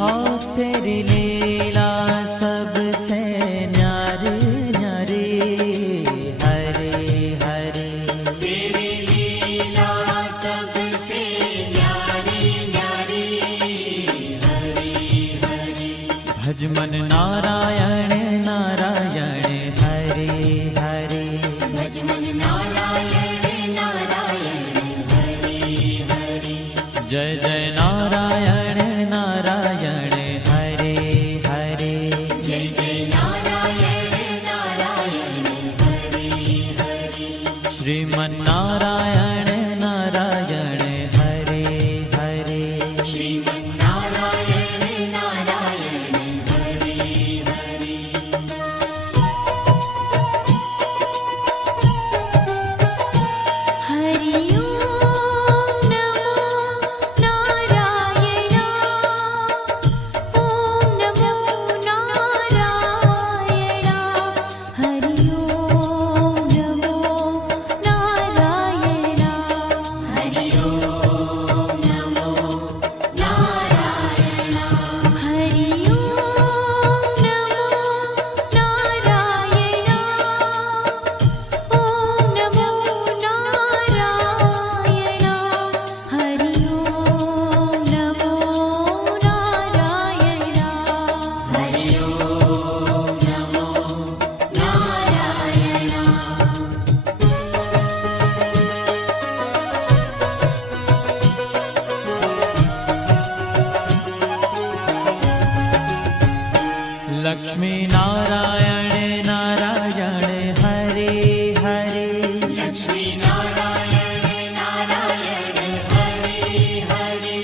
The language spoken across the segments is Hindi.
हाँ तेरी लीला सबसे न्यारी न्यारी, हरे हरे। तेरी लीला सबसे न्यारी न्यारी, हरे हरे। भज मन नारायण नारायण, हरे हरे। भज मन नारायण नारायण, हरे हरे। जय जय नारायण नारायण, हरे हरे। जय जय नारायण नारायण, हरे हरे। श्रीमन नारायण नारायण, हरे हरे। श्रीमन नारायण नारायण, हरे हरे। हरि ओम नमो नारायण, ओम नमो नारायण। हरि ओम नमो नारायण, हरि ओम नमो नारायण। हरि ओम नमो नारायण, ओम नमो नारायण। हरि ओम नमो नारायण, हरि ओम नमो नारायण। लक्ष्मी नारायण नारायण, हरे हरे। लक्ष्मी नारायण नारायण, हरे हरे।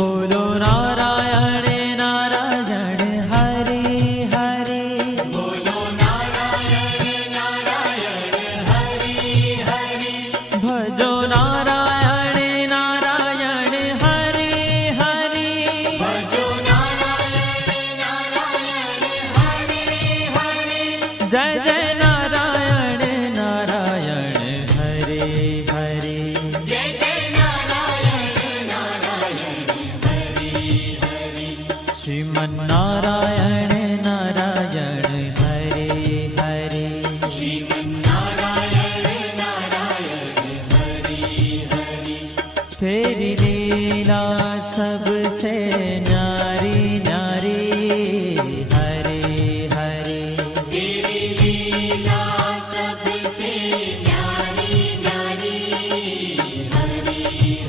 बोलो नारायण नारायण, हरे हरे। बोलो नारायण नारायण, हरे हरे। भजो नारायण नारायण, हरे हरे। भजो नारायण नारायण, हरे हरे। जय जय नारायण नारायण, हरे हरे। जय जय नारायण नारायण, हरे हरे। श्रीमन नारायण नारायण, हरे हरे। श्रीमन नारायण नारायण, हरे हरे। तेरी लीला सबसे न्यारी न्यारी, हरे हरे। तेरी लीला सबसे न्यारी न्यारी, हरे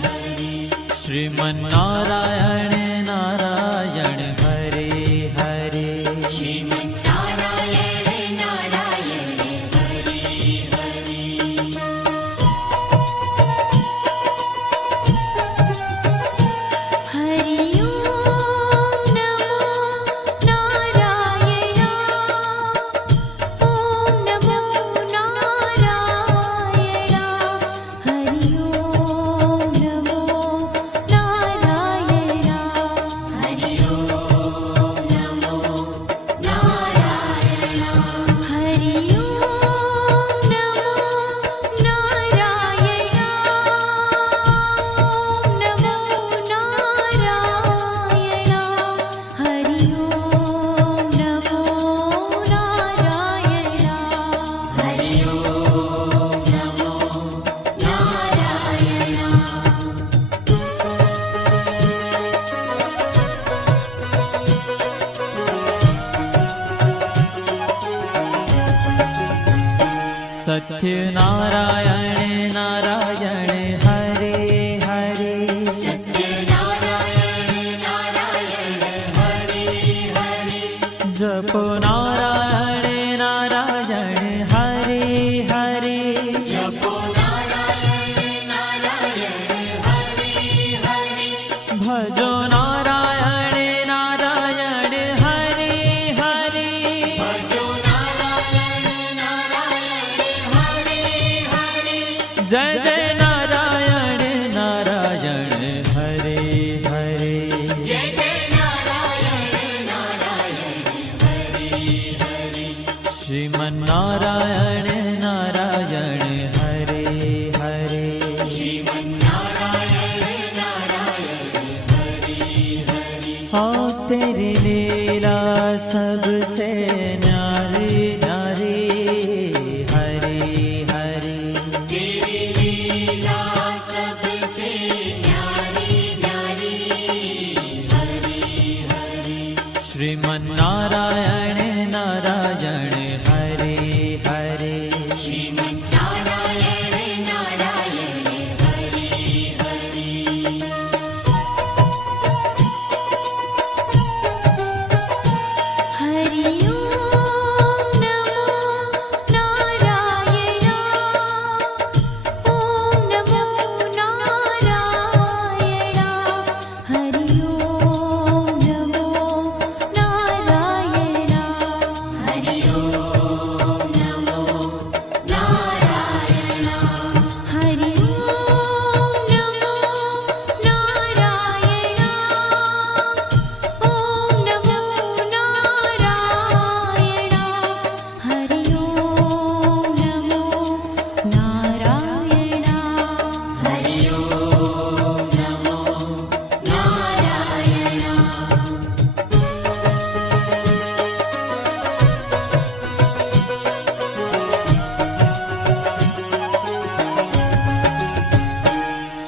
हरे। श्रीमन नारायण नारायण, हरे हरे। श्रीमन नारायण नारायण, हरे हरे। हरि ओम नमो नारायण, ओम नमो नारायण। हरि ओम नमो नारायण, हरि ओम नमो नारायण। हरि ओम नमो नारायण, ओम नमो नारायण। हरि ओम नमो नारायण, हरि ओम नमो नारायण। सत्य नारायण नारायण, हरे हरे। सत्य नारायण नारायण, हरे हरे। जपो नारायण नारायण, हरे हरे। जपो नारायण नारायण, हरे हरे। भजो नारायण नारायण, हरे हरे। भजो नारायण नारायण, हरे हरे। जय जय नारायण नारायण, हरे हरे। जय जय नारायण नारायण, हरे हरे। श्रीमन नारायण नारायण, हरे हरे। श्रीमन नारायण नारायण, हरे हाँ तेरी लीला सबसे न्यारी न्यारी हरि हरि तेरी लीला सबसे न्यारी न्यारी हरि हरि श्रीमन नारायण नारायण हरि हरि श्रीमन नारायण नारायण हरि हरि हरि ओम नमो नारायण ओम नमो नारायण हरि ओम नमो नारायण हरि ओम नमो नारायण हरि ओम नमो नारायण ओम नमो नारायण हरि ओम नमो नारायण हरि ओम नमो नारायण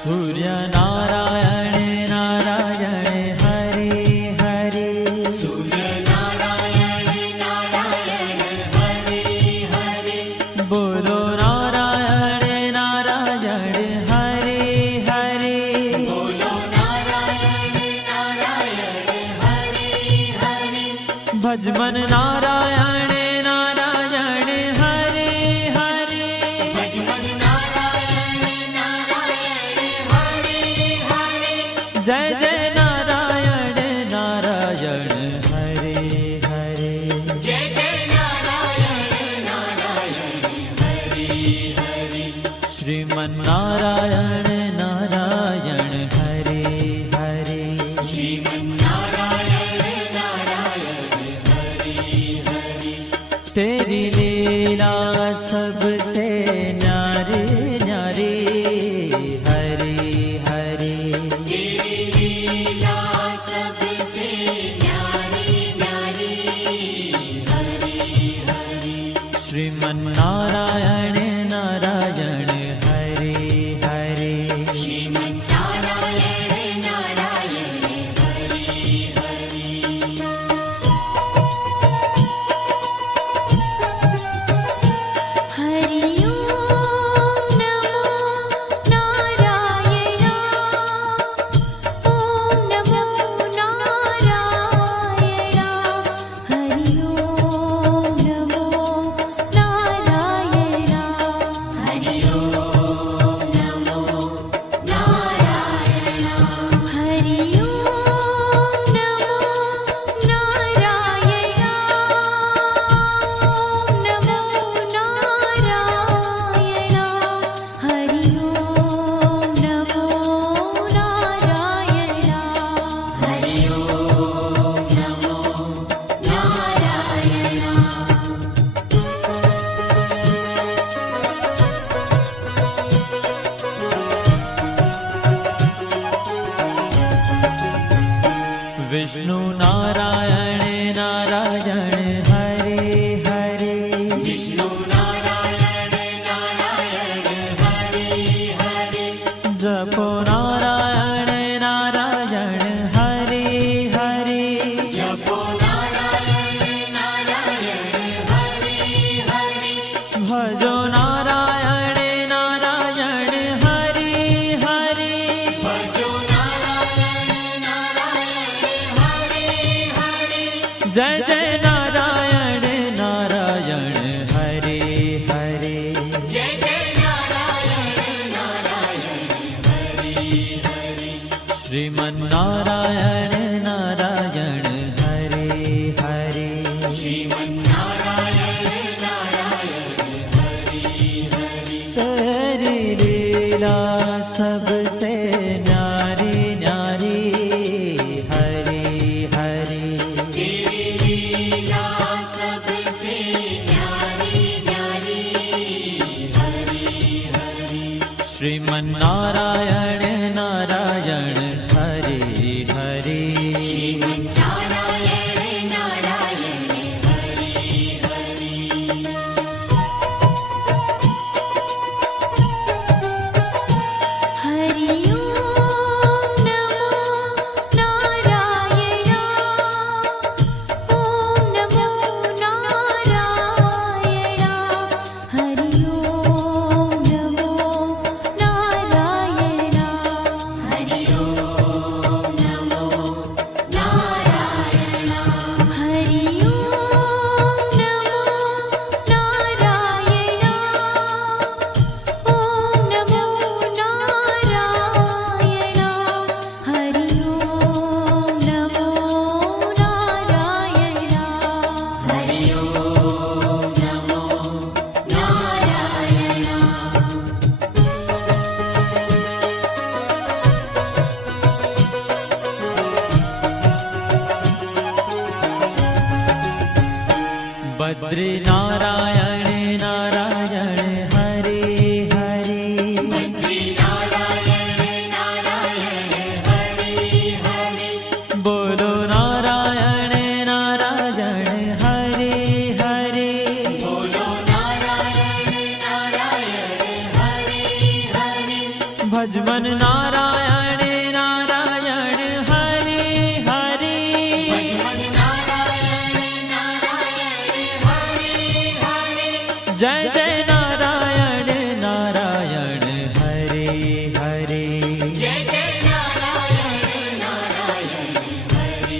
सूर्य नारायण नारायण हरि हरि सूर्य नारायण नारायण हरि हरि बोलो नारायण नारायण हरि हरि बोलो नारायण नारायण हरि हरि भजमन नारायण नारायण हरि हरि भजमन नारायण नारायण हरि हरि जय जय नारायण नारायण हरि हरि जय जय नारायण नारायण हरि हरि श्रीमन नारायण नारायण हरि हरि श्रीमन नारायण नारायण हरि हरि तेरी लीला सबसे न्यारी न्यारी हरि हरि तेरी लीला सबसे न्यारी न्यारी हरि हरि श्रीमन नारायण नारायण हरि हरि श्रीमन नारायण नारायण हरि हरि हरि ओम नमो नारायण ओम नमो नारायण हरि ओम नमो नारायण हरि ओम नमो नारायण हरि ओम नमो नारायण ओम नमो नारायण हरि ओम नमो नारायण हरि ओम नमो नारायण विष्णु नारायण नारायण हरि हरि विष्णु नारायण नारायण हरि हरि जपो नारायण नारायण हरि हरि जपो नारायण नारायण हरि हरि भजो नारायण नारायण हरि हरि भजो नारायण नारायण हरि हरि जय जय नारायण नारायण हरि हरि जय जय नारायण नारायण हरि हरि श्रीमन नारायण नारायण हरि हरि श्रीमन नारायण नारायण हरि हरि तेरी लीला सबसे न्यारी न्यारी हरि हरि तेरी लीला सबसे न्यारी न्यारी हरि हरि श्रीमन नारायण नारायण हरि हरि बद्री नारायण नारायण हरे हरे बद्री नारायण नारायण हरे हरे बोलो नारायण नारायण हरे हरे बोलो नारायण नारायण हरे हरे भजमन नारायण नारायण हरे हरे भजमन नारायण नारायण हरे हरे जय जय नारायण नारायण हरे हरे जय जय नारायण नारायण हरे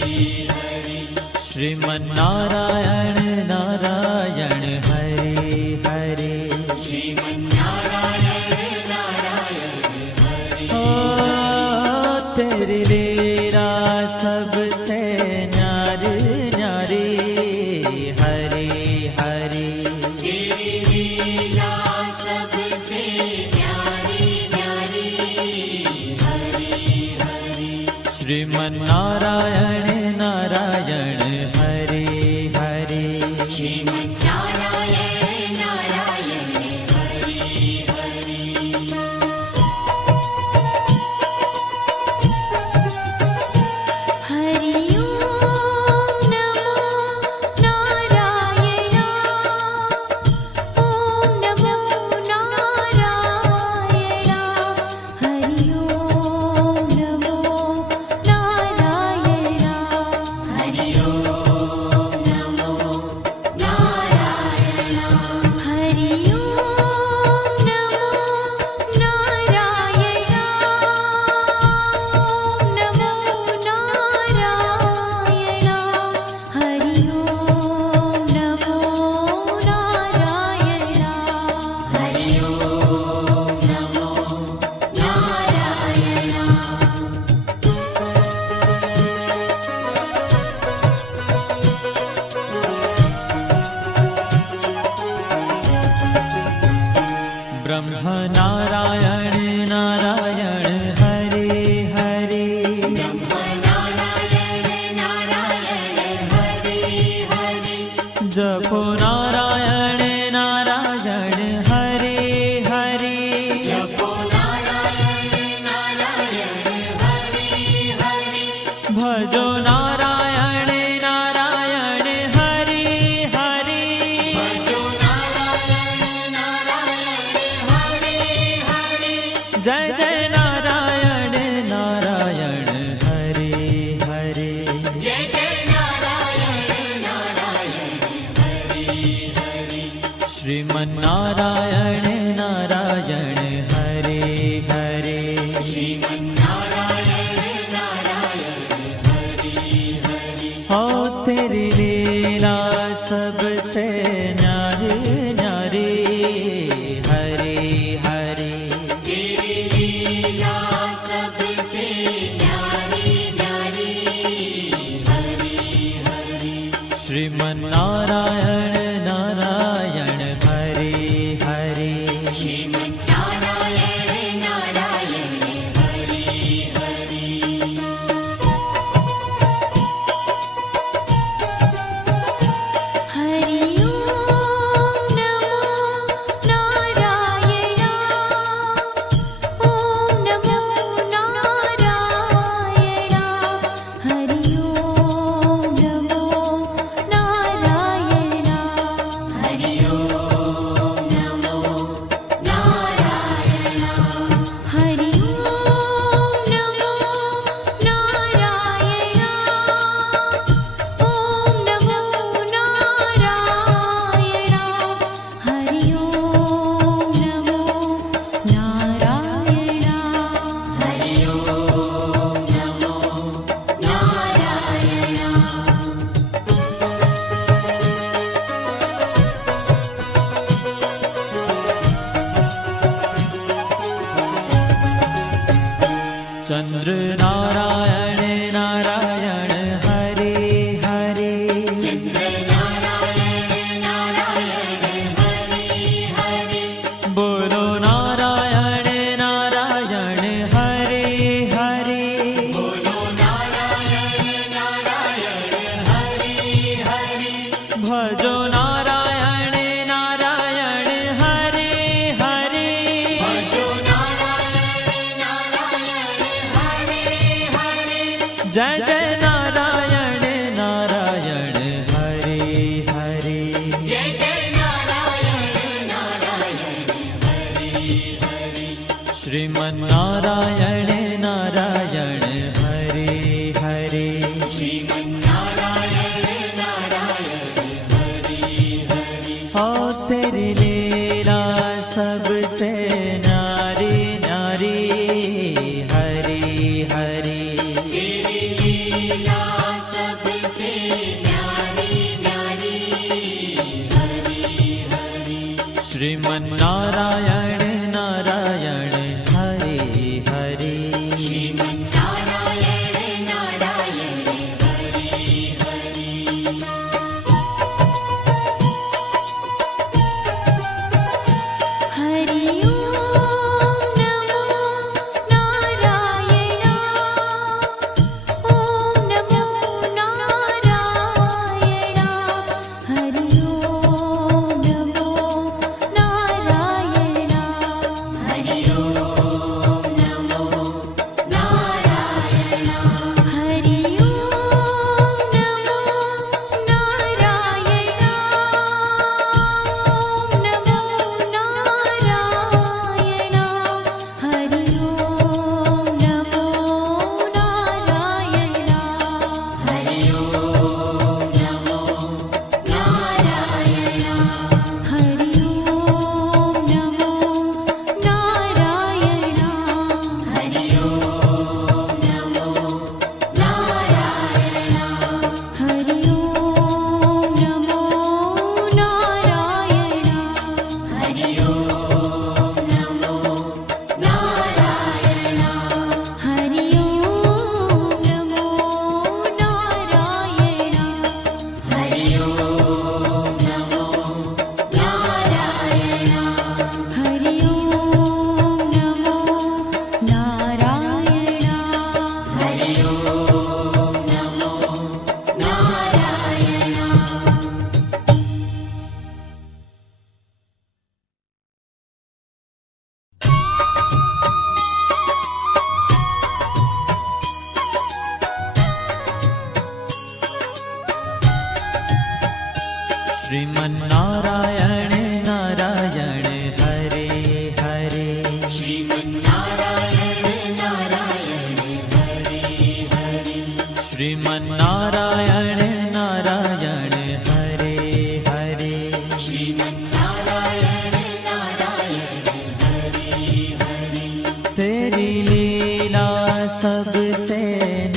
हरे श्रीमन नारायण नारायण हरे हरे श्रीमन्नारायण नारायण हरे ओ तेरी लीला सबसे न्यारी न्यारी हरे हरे तेरी लीला सबसे न्यारी न्यारी हरे हरे श्रीमन नारायण नारायण हरे हरे श्रीमन्नारायण नारायण हरे हरे हरि ओम नमो नारायण ओम नमो नारायण हरि ओम नमो नारायण हरि ओम नमो नारायण हरि ओम नमो नारायण ओम नमो नारायण हरि ओम नमो नारायण हरि ओम नमो नारायण ब्रह्म नारायण नारायण हरे हरे ब्रह्म नारायण नारायण हरे हरे जपो नारायण नारायण हरे हरे जपो नारायण नारायण हरे हरे भजो नारायण नारायण हरे हरे भजो नारायण नारायण हरे हरे जय जय नारायण नारायण हरे हरे जय जय नारायण नारायण हरे हरे श्रीमन नारायण नारायण हरे हरे श्रीमन्नारायण नारायण हरे हरे हो तेरी लीला सबसे न्यारी न्यारी हरे हरे तेरी लीला सबसे न्यारी न्यारी हरे हरे श्रीमन नारायण नारायण हरे हरे जय जय नारायण नारायण हरे हरे जय जय नारायण नारायण हरि हरि श्रीमन्नारायण नारायण हरे हरे श्रीमन्नारायण नारायण हरि हरि हो तेरी लीला सबसे न्यारी न्यारी हरे हरे तेरी लीला सबसे न्यारी न्यारी हरि हरि श्रीमन्नारायण नारायण हरे हरे श्रीमन्नारायण नारायण हरि हरि हरि ओम नमो नारायण ओम नमो नारायण हरि ओम नमो नारायण हरि ओम नमो नारायण हरि ओम नमो नारायण ओम नमो नारायण हरि ओम नमो नारायण हरि ओम नमो नारायण हरि ओम नमो नारायण हरि ओम नमो नारायण हरि ओम नमो नारायण हरि ओम नमो नारायण हरि ओम नमो नारायण हरि ओम नमो नारायण हरि ओम नमो नारायण हरि ओम नमो नारायण श्रीमन्नारायण नारायण हरे हरे श्रीमन्नारायण नारायण हरि हरि श्रीमन्नारायण नारायण हरे हरे श्रीमन्नारायण नारायण हरि हरि तेरी लीला सबसे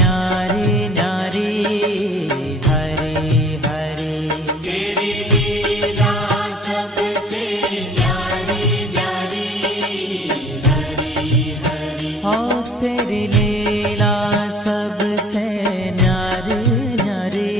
न्यारी न्यारी हरे हरे तेरी लीला सबसे न्यारी न्यारी हरि हरि हो तेरी लीला सबसे न्यारी न्यारी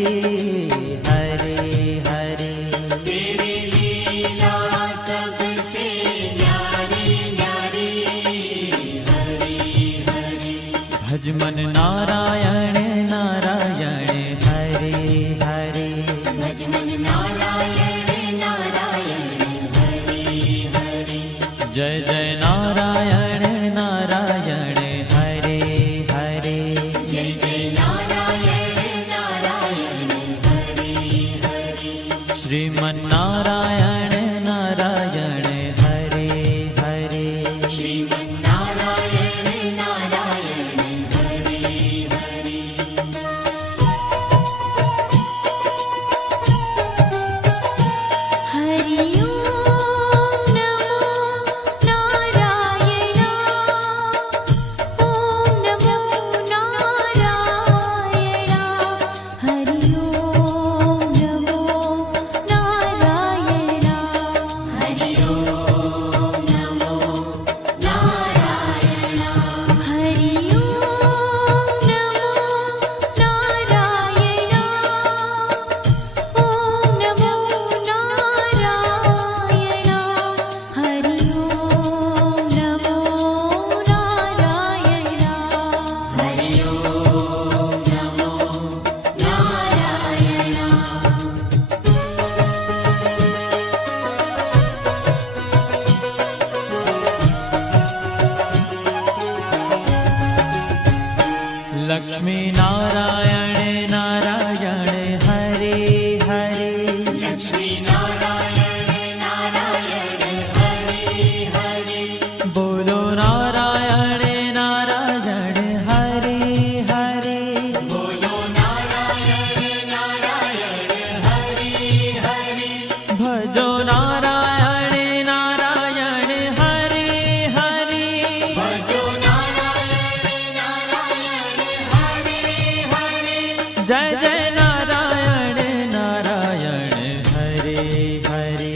नारायण नारायण हरे हरे लक्ष्मी नारायण नारायण हरे हरे बोलो नारायण नारायण हरे हरे बोलो नारायण नारायण हरे हरे भजो नारायण नारायण हरे हरे भजो नारायण नारायण हरे हरे जय जय नारायण नारायण हरे हरे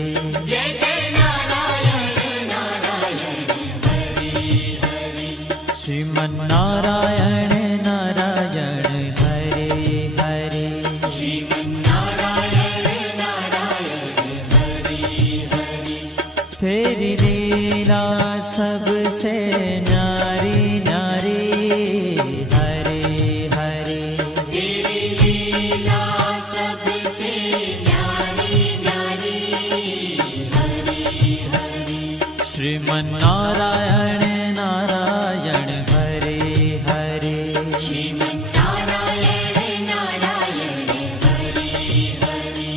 जय जय नारायण नारायण हरे हरे श्रीमन नारायण नारायण हरे हरे श्रीमन्नारायण नारायण हरे हरे तेरी लीला सबसे न्यारी न्यारी हरे हरे तेरी लीला सबसे न्यारी न्यारी हरे हरे श्रीमन नारायण नारायण हरे हरे श्रीमन्नारायण नारायण हरे हरे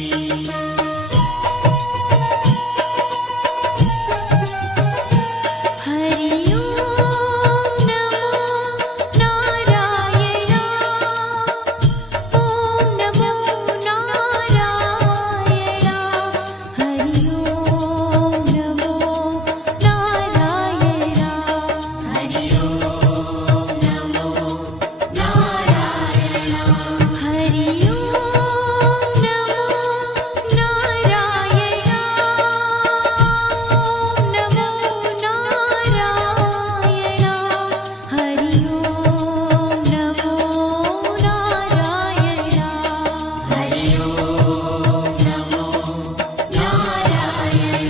हरि ओम नमो नारायण ओम नमो नारायण हरि ओम नमो नारायण हरि ओम नमो नारायण हरि ओम नमो नारायण ओम नमो नारायण हरि ओम नमो नारायण हरि ओम नमो नारायण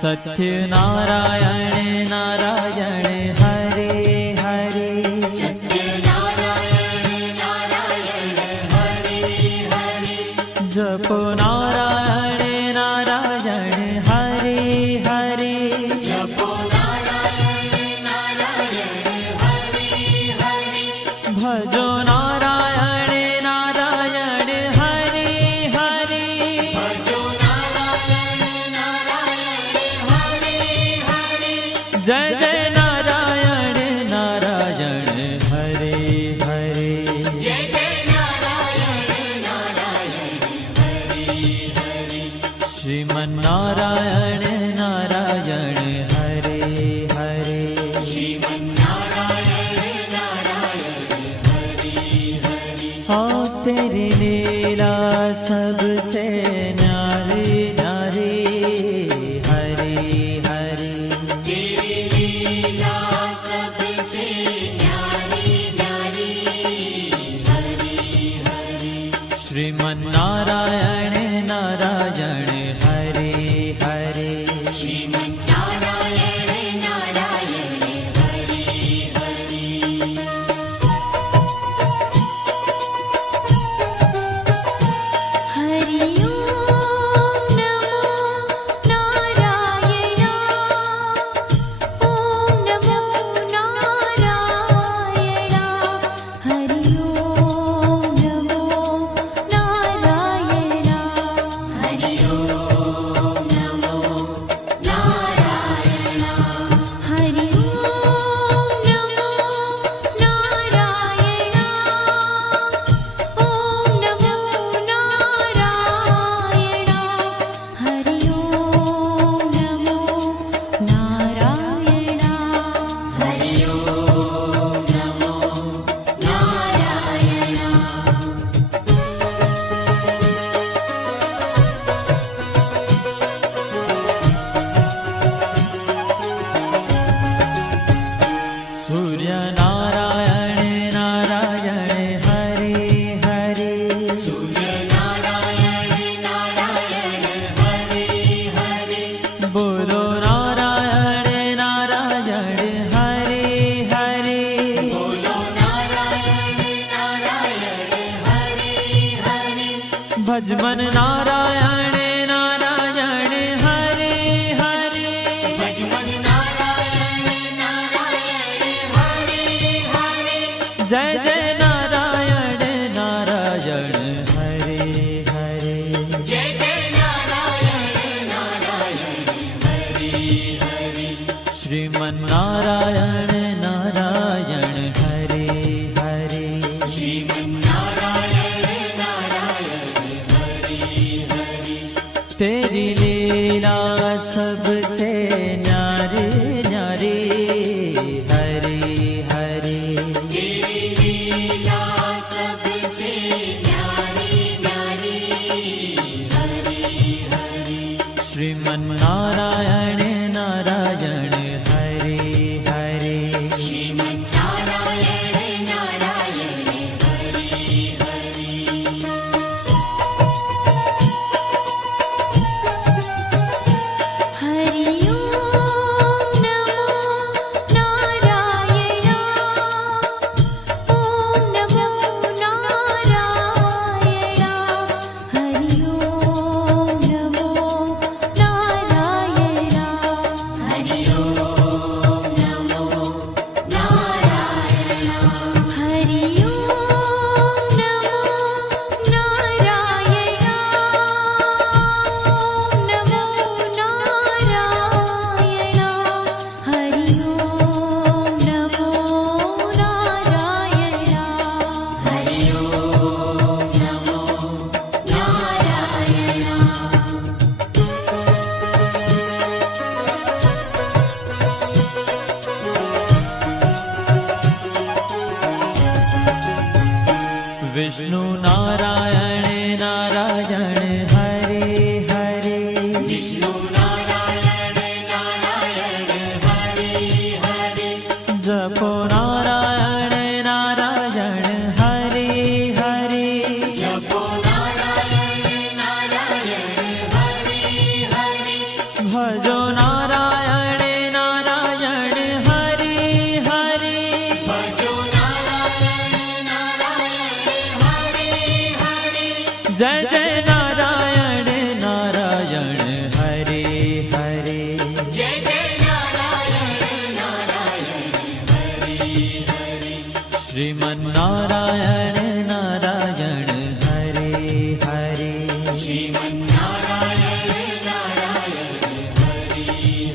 सत्य नारायण नारायण हरे हरे सत्यनारायण नारायण हरे हरे जपो नारायण नारायण हरे हरे जपो नारायण नारायण हरे हरे भजो नारायण नारायण हरे हरे भजो नारायण नारायण हरे हरे जय जय नारायण नारायण हरे हरे जय जय नारायण नारायण हरे हरे श्रीमन नारायण नारायण हरे हरे श्रीमन्नारायण नारायण हरे हरे हाँ तेरी लीला सबसे न्यारी न्यारी हरे हरे तेरी लीला सबसे न्यारी न्यारी हरे हरे श्रीमन नारायण नारायण हरे हरे श्रीमन्नारायण नारायण हरे हरे हरि ओम तेरी लीला सबसे न्यारी न्यारी हरि हरि तेरी लीला सबसे न्यारी न्यारी हरि हरि श्रीमन्नारायण नारायण हरि हरि श्रीमन्नारायण नारायण हरि हरि हरि ओम नमो नारायण ओम नमो नारायण हरि ओम नमो नारायण हरि ओम नमो नारायण हरि ओम नमो नारायण ओम नमो नारायण हरि ओम नमो नारायण हरि ओम नमो नारायण विष्णु नारायण नारायण हरि हरि विष्णु नारायण नारायण हरि हरि जपो नारायण नारायण हरि हरि जपो नारायण नारायण हरि हरि भजो नारायण नारायण हरि हरि भजो नारायण नारायण हरि हरि जय जय नारायण नारायण हरि हरि जय जय नारायण नारायण हरि हरि श्रीमन्नारायण नारायण हरि हरि श्रीमन्नारायण नारायण हरि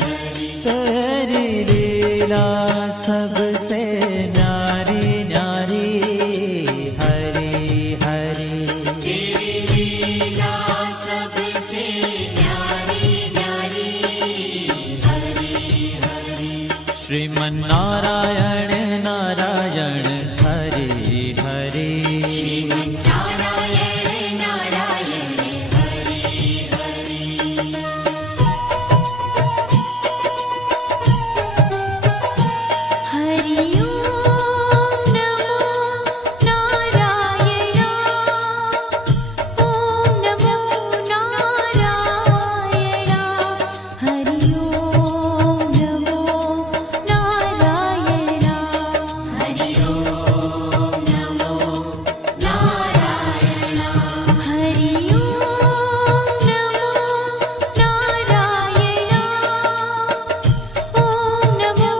हरि तेरी लीला सबसे न्यारी न्यारी हरि हरि तेरी लीला सबसे न्यारी न्यारी हरि हरि श्रीमन्नारायण नारायण हरि हरि श्रीमन्नारायण नारायण हरि हरि हरि ओम नमो नारायण ओम नमो नारायण हरि ओम नमो नारायण हरि ओम नमो नारायण हरि ओम नमो नारायण ओम नमो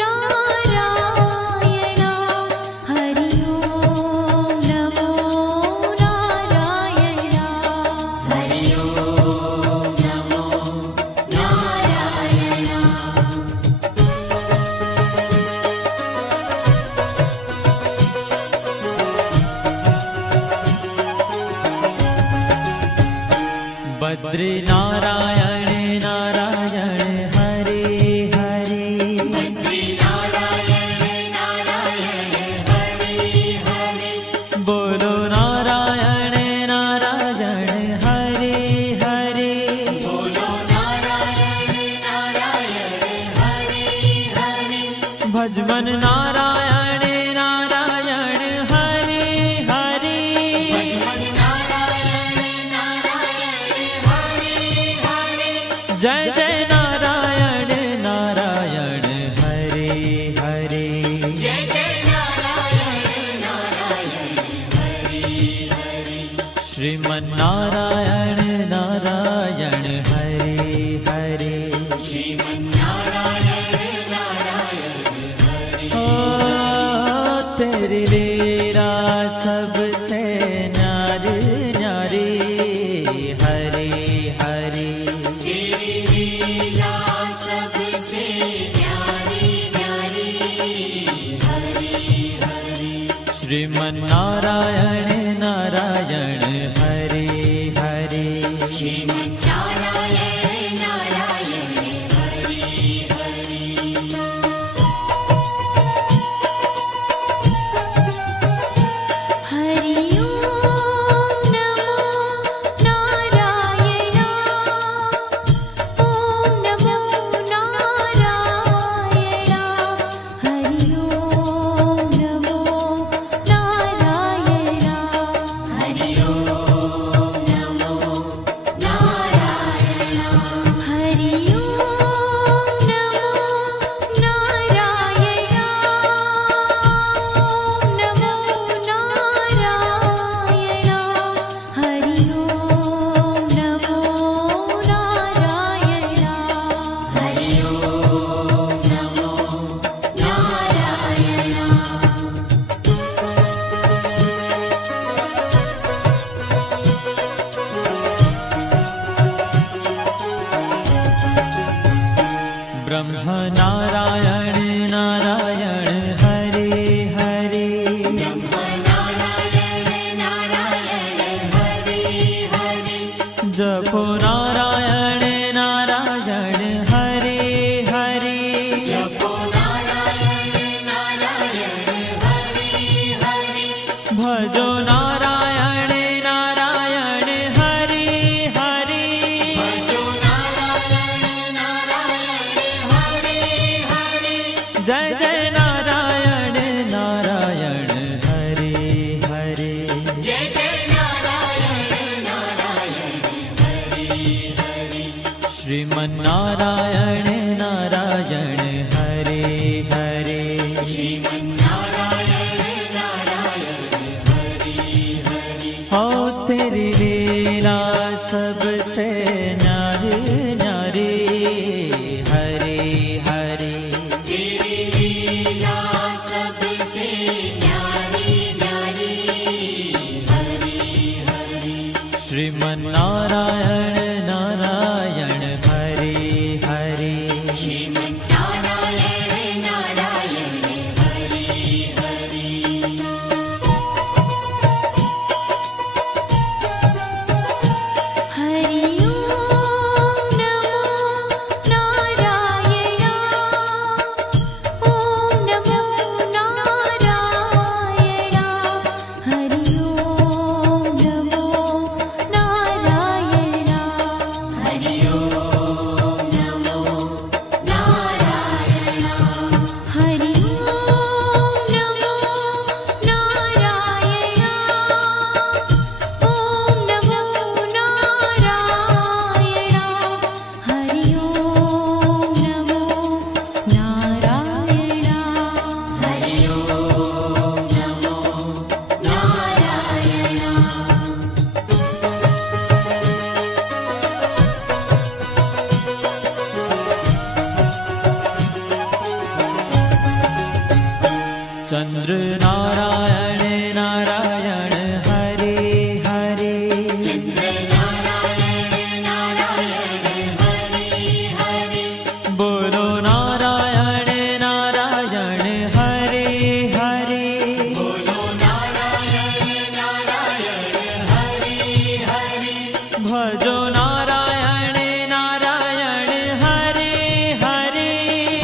नारायण हरि ओम नमो नारायण हरि ओम नमो नारायण बद्री नारायण नारायण हरि हरि बद्री नारायण नारायण हरि हरि बोलो नारायण नारायण हरि हरि बोलो नारायण नारायण हरि हरि भजमन नारायण नारायण हरि हरि भजमन नारायण नारायण हरि हरि जय जय नारायण नारायण हरि हरि जय जय नारायण नारायण हरि हरि श्रीमन्नारायण नारायण हरि हरि श्रीमन्नारायण नारायण हरि ओ तेरी लीला सबसे न्यारी न्यारी हरि हरि तेरी लीला श्रीमन्नारायण नारायण हरि हरि हरि ओम नमो नारायण ओम नमो नारायण हरि ओम नमो नारायण हरि ओम नमो नारायण हरि ओम नमो नारायण ओम नमो नारायण हरि ओम नमो नारायण हरि ओम नमो नारायण ब्रह्म नारायण नारायण हरे हरे नारायण नारायण हरि हरि जपो नारायण नारायण हरे हरे जपो नारायण नारायण हरि हरि भजो नारायण नारायण हरे हरे भजो नारायण नारायण हरि हरि जय जय नारायण नारायण हरे हरे जय जय नारायण नारायण हरि हरि श्रीमन्नारायण नारायण हरे हरे श्रीमन्नारायण नारायण हरि हरि हो तेरी लीला सबसे न्यारी न्यारी हरे हरे तेरी लीला सबसे न्यारी न्यारी हरि हरि श्रीमन्नारायण नारायण हरे हरे श्रीमन्नारायण नारायण हरि हरि हरि ओम नमो नारायण ओम नमो नारायण हरि ओम नमो नारायण हरि ओम नमो नारायण हरि ओम नमो नारायण ओम नमो नारायण हरि ओम नमो नारायण हरि ओम नमो नारायण चंद्र नारायण नारायण हरे हरे चन्द्र नारायण नारायण हरि हरि बोलो नारायण नारायण हरे हरे बोलो नारायण नारायण हरि हरि भजो नारायण नारायण हरे हरे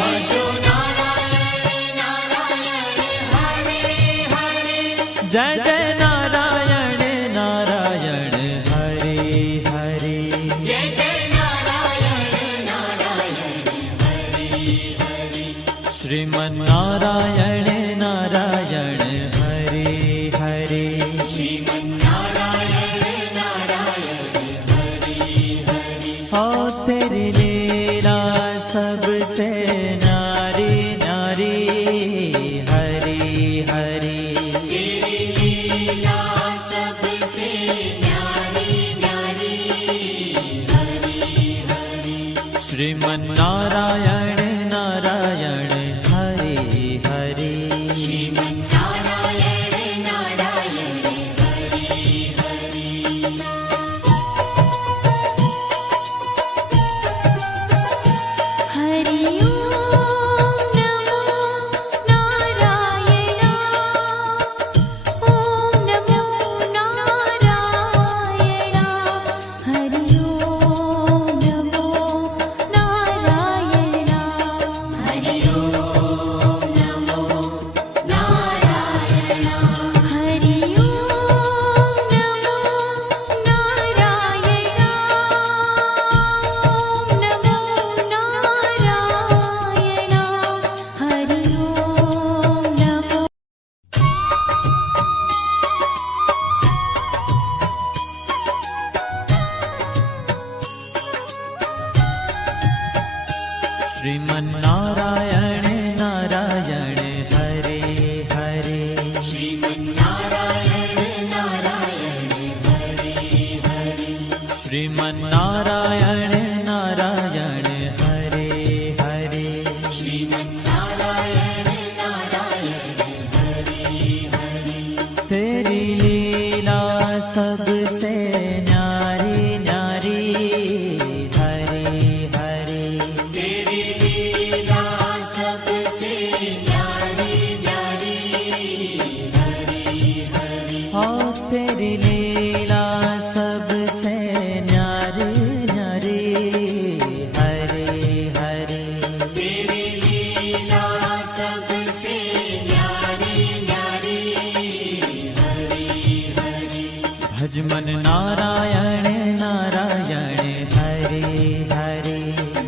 भजो नारायण नारायण हरि हरि जय जय नारायण नारायण हरे हरे जय जय नारायण नारायण हरि हरि श्रीमन्नारायण नारायण हरे हरे श्रीमन्नारायण नारायण हरि हरि हो तेरी लीला सबसे नारी नारी हरे हरे तेरी लीला सबसे न्यारी न्यारी हरि हरि श्रीमन्नारायण नारायण हरे हरे श्रीमन्नारायण नारायण हरि हरि हरि ओम नमो नारायण ओम नमो नारायण हरि ओम श्रीमन्नारायण नारायण हरे हरे श्रीमन्नारायण नारायण हरे हरे श्रीमन्नारायण नारायण हरे हरे श्रीमन्नारायण नारायण हरे हरे तेरी लीला सबसे न्यारी न्यारी हरे हरे तेरी लीला सबसे न्यारी न्यारी हरे हरे हाँ तेरी लीला सबसे न्यारी न्यारी हरे हरे तेरी लीला सबसे न्यारी न्यारी हरे हरे भजमन नारायण नारायण हरे हरे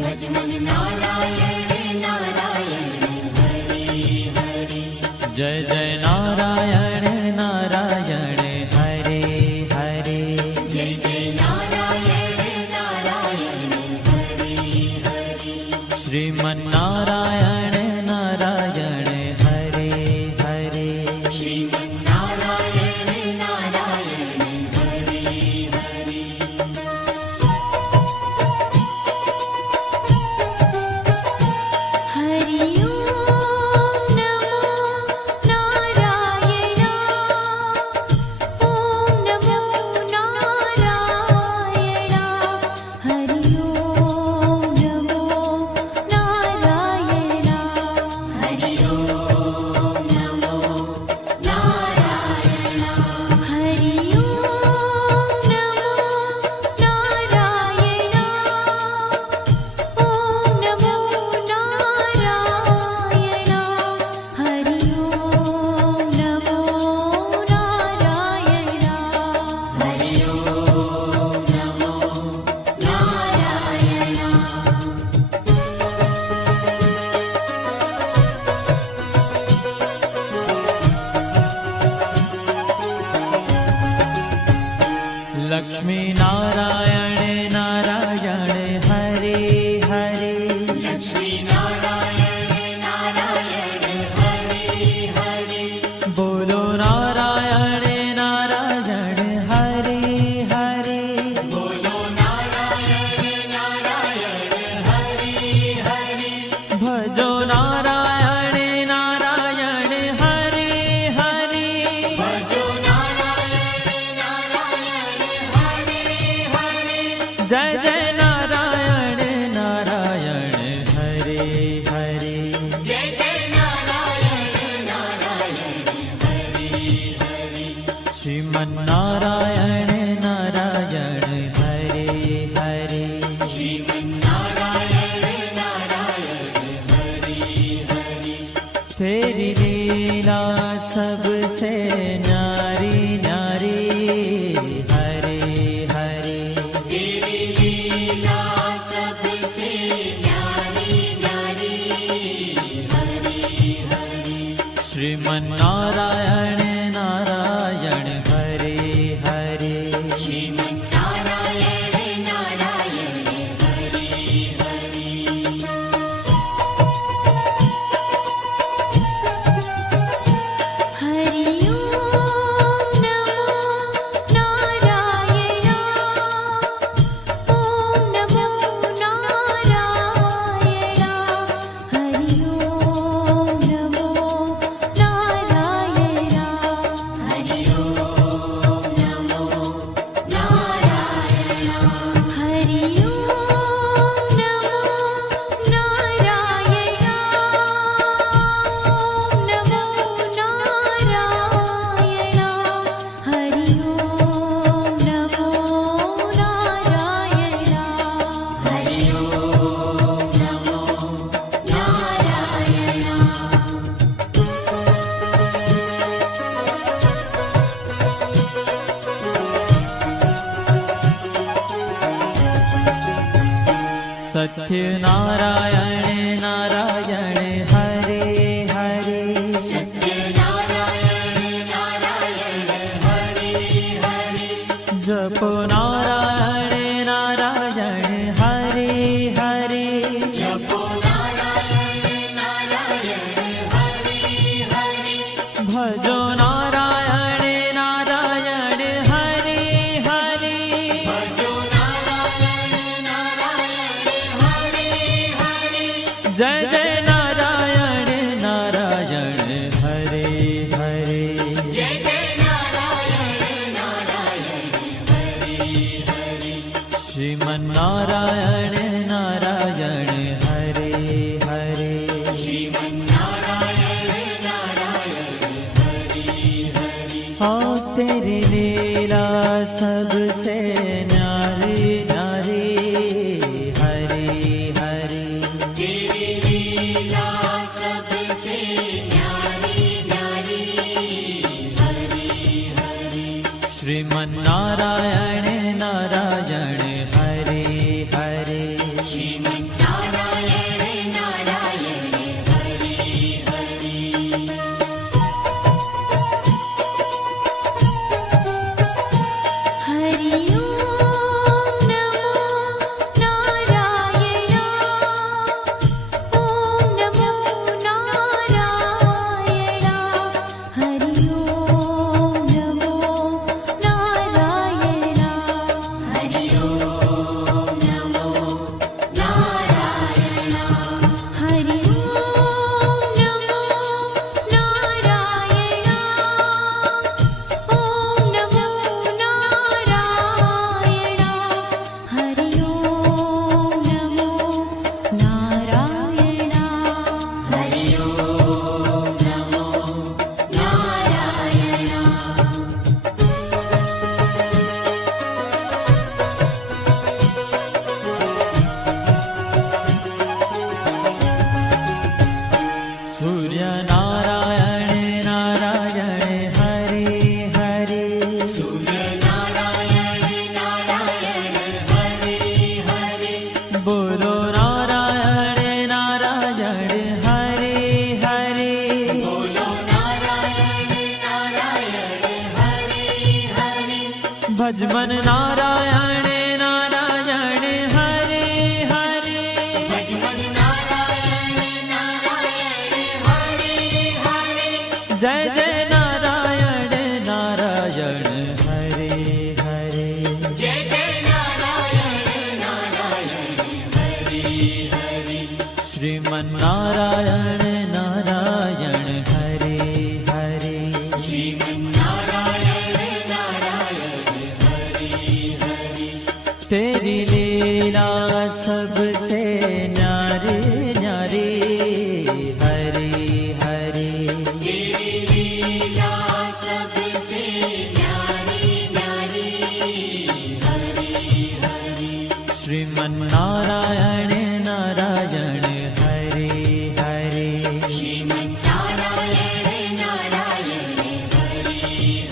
भजमन नारायण नारायण हरे हरे जय जय नारायण नारायण हरे हरे जय जय नारायण नारायण हरे हरे श्रीमन्नारायण नारायण हरे हरे श्रीमन्नारायण नारायण हरे हरे हरि ओम नमो नारायण ओम नमो नारायण हरि ओम नमो नारायण हरि ओम नमो नारायण हरि ओम नमो नारायण ओम नमो नारायण हरि ओम नमो नारायण हरि ओम नमो नारायण लक्ष्मी नारायण नारायण हरे हरे लक्ष्मी नारायण नारायण हरे हरे बोलो नारायण नारायण हरे हरे बोलो नारायण नारायण हरे हरे भजो नारायण नारायण हरे हरे भजो नारायण नारायण हरे हरे जय जय नारायण नारायण हरे हरे जय जय नारायण नारायण हरे हरे श्रीमन्नारायण नारायण हरे हरे श्रीमन्नारायण नारायण हरे हरे तेरी लीला सबसे न्यारी न्यारी हरे हरे तेरी लीला सबसे न्यारी न्यारी हरे हरे श्रीमन्नारायण नारायण हरे हरे श्रीमन्नारायण नारायण हरे हरे हरि ओम नमो नारायण ओम नमो नारायण हरि ओम नमो नारायण हरि ओम नमो नारायण हरि ओम नमो नारायण ओम नमो नारायण हरि ओम नमो नारायण हरि ओम नमो नारायण सत्य नारायण नारायण हरे हरे सत्य नारायण नारायण हरे हरे जपो नारायण नारायण हरे हरे जपो नारायण जय जय नारायण नारायण हरे हरे जय जय नारायण नारायण हरि हरि श्रीमन्नारायण नारायण हरे हरे श्रीमन्नारायण नारायण हरि हरि हाँ तेरी लीला सबसे न्यारी न्यारी हरे हरे तेरी लीला सबसे न्यारी न्यारी हरि हरि श्रीमन्नारायण नारायण हरे हरे श्रीमन्नारायण नारायण हरि हरि हरि ओम नमो नारायण ओम नमो नारायण हरि ओम नमो नारायण हरि ओम नमो नारायण हरि ओम नमो नारायण ओम नमो नारायण हरि ओम नमो नारायण हरि ओम नमो नारायण सूर्य नारायण नारायण हरे हरे सूर्य नारायण नारायण हरि हरि बोलो नारायण नारायण हरे हरे बोलो नारायण नारायण हरि हरि भजमन नारायण नारायण हरे हरे भजमन नारायण नारायण हरि हरि जय जय नारायण नारायण हरे हरे जय जय नारायण नारायण हरि हरि श्रीमन्नारायण नारायण हरे हरे श्रीमन्नारायण नारायण हरि हरि तेरी लीला सबसे न्यारी न्यारी हरे हरे तेरी लीला सबसे न्यारी न्यारी हरि हरि श्रीमन्नारायण नारायण हरे हरे श्रीमन्नारायण नारायण हरि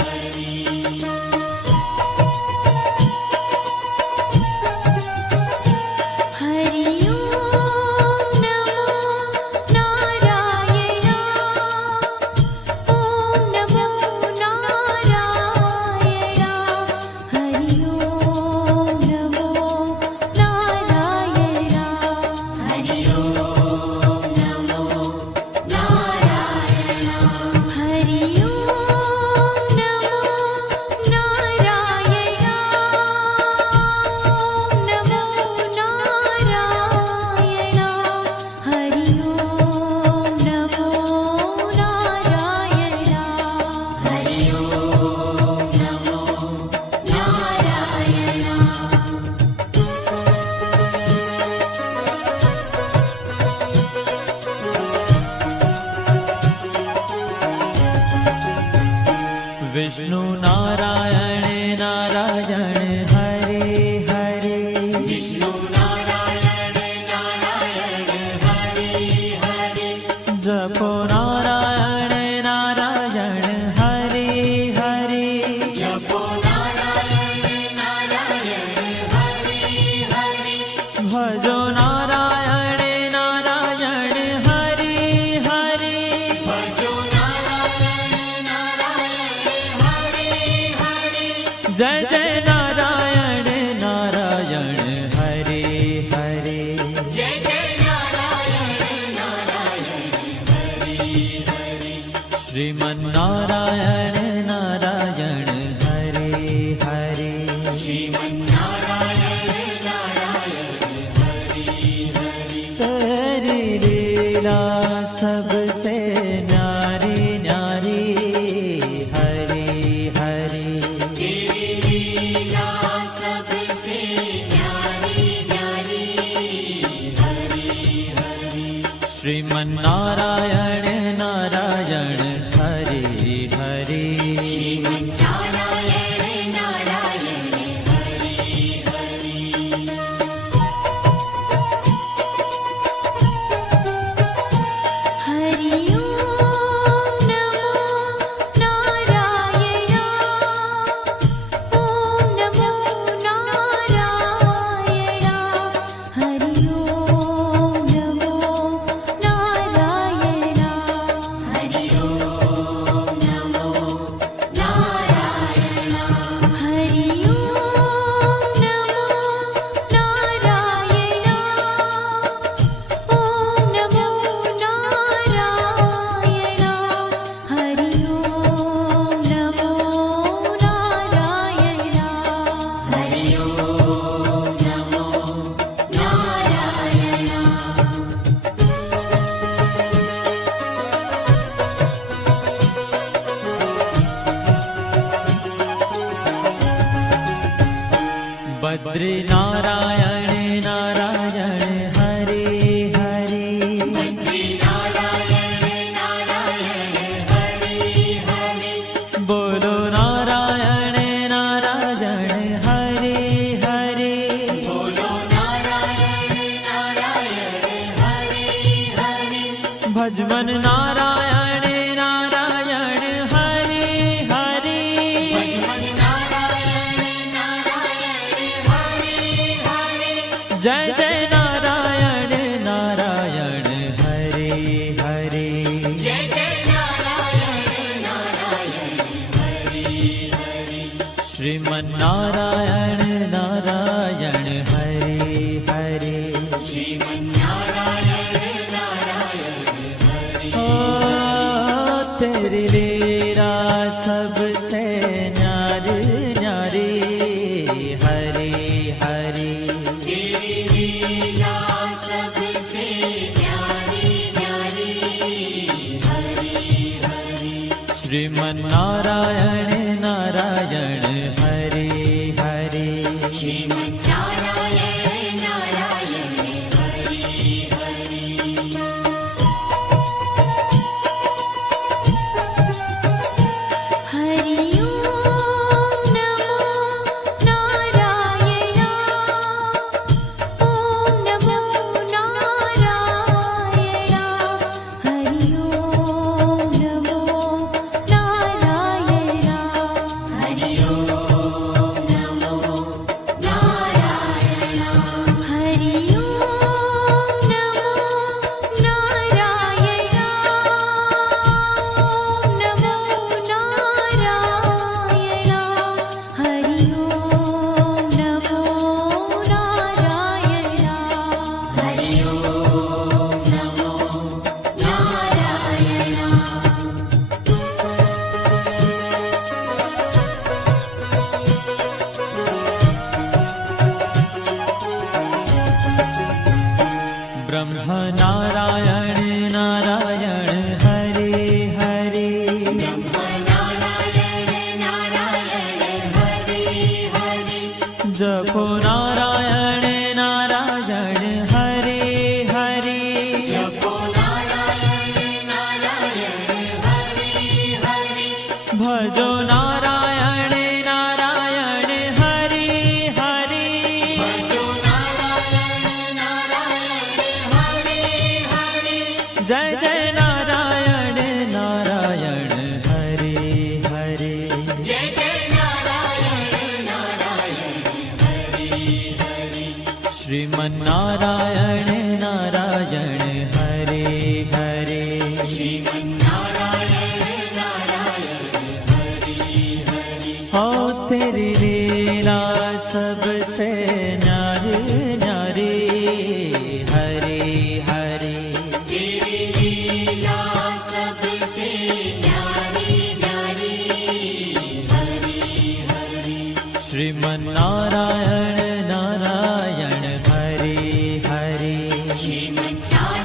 हरि हरि ओम नमो नारायण ओम नमो नारायण हरि ओम नमो नारायण हरि ओम नमो नारायण हरि ओम नमो नारायण ओम नमो नारायण हरि ओम नमो नारायण हरि ओम नमो नारायण विष्णु नारायण नारायण हरे हरे विष्णु नारायण नारायण हरि हरि जपो नारायण नारायण हरे हरे जपो नारायण नारायण हरि हरि भजो नारायण नारायण हरे हरे भजो नारायण नारायण हरि हरि जय जय नारायण नारायण हरे हरे जय जय नारायण नारायण हरि हरि श्रीमन्नारायण नारायण हरे हरे श्रीमन्नारायण नारायण हरि लीला सबसे न्यारी न्यारी हरे हरे तेरी लीला सबसे न्यारी न्यारी हरि हरि श्रीमन्नारायण नारायण हरे हरे श्रीमन्नारायण नारायण हरि हरि हरि ओम नमो नारायण ओम नमो नारायण हरि ओम नमो नारायण हरि ओम नमो नारायण हरि ओम नमो नारायण ओम नमो नारायण हरि ओम नमो नारायण हरि ओम नमो नारायण बद्री नारायण नारायण हरे हरे बद्री नारायण नारायण हरि हरि बोलो नारायण नारायण हरे हरे बोलो नारायण नारायण हरि हरि भजमन नारायण नारायण हरे हरे भजमन नारायण नारायण हरि हरि जय जय नारायण नारायण हरे हरे जय जय नारायण नारायण हरि हरि श्रीमन्नारायण नारायण हरे हरे श्रीमन्नारायण नारायण हरि ओ तेरी लीला सबसे न्यारी न्यारी हरे हरे तेरी लीला सबसे न्यारी न्यारी हरि हरि श्रीमन्नारायण नारायण हरे हरे श्रीमन्नारायण नारायण हरि हरि हरि ओम नमो नारायण ओम नमो नारायण हरि ओम नमो नारायण हरि ओम नमो नारायण हरि ओम नमो नारायण ओम नमो नारायण हरि ओम नमो नारायण हरि ओम नमो नारायण ब्रह्म नारायण नारायण हरे हरे ब्रह्म नारायण नारायण हरि हरि जपो नारायण नारायण हरे हरे जपो नारायण नारायण हरि हरि भजो नारायण नारायण हरे हरे भजो नारायण नारायण हरि हरि जय जय नारायण नारायण हरे हरे जय जय नारायण नारायण हरि हरि श्रीमन्नारायण नारायण हरे हरे श्रीमन्नारायण नारायण हरि हरि हो तेरी लीला सबसे न्यारी न्यारी हरे हरे तेरी लीला सबसे न्यारी न्यारी हरि हरि श्रीमन्नारायण नारायण हरे हरे श्रीमन्नारायण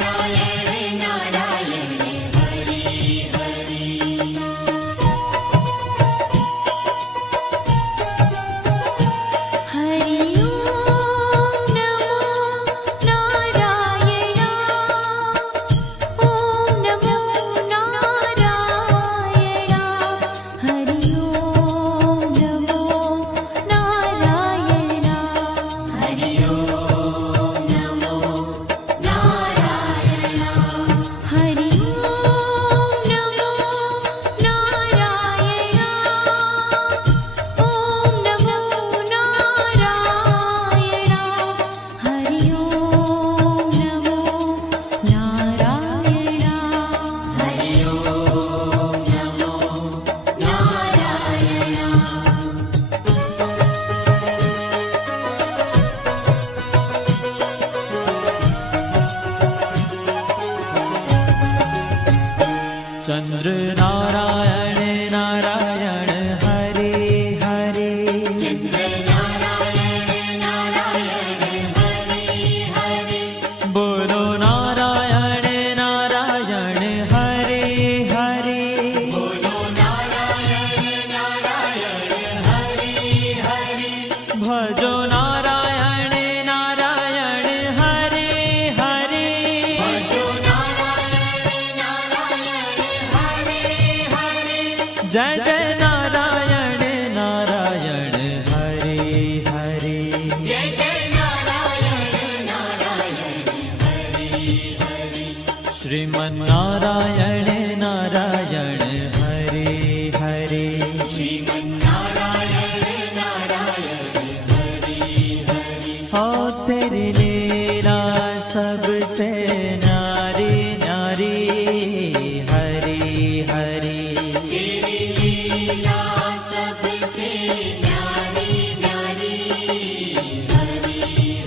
चंद्र नारायण नारायण हरे हरे चंद्र नारायण नारायण हरे हरे बोलो नारायण नारायण हरे हरे बोलो नारायण नारायण हरे हरे भजो नारायण नारायण हरे हरे भजो नारायण नारायण हरे हरे जय जय नारायण नारायण हरे हरे जय जय नारायण नारायण हरे हरे श्रीमन नारायण नारायण हरे हरे श्रीमन्नारायण नारायण हरे हरे हो तेरी लीला सबसे न्यारी न्यारी हरे हरे तेरी लीला सबसे न्यारी न्यारी हरे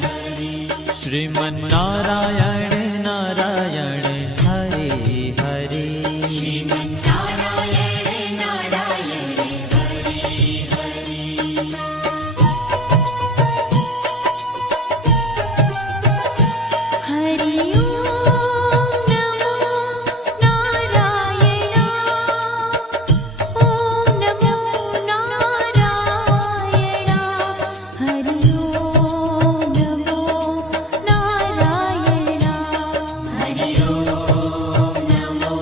हरे श्रीमन नारायण नारायण हरे हरे श्रीमन्नारायण नारायण हरे हरे हरि ओम नमो नारायण ओम नमो नारायण हरि ओम नमो नारायण हरि ओम नमो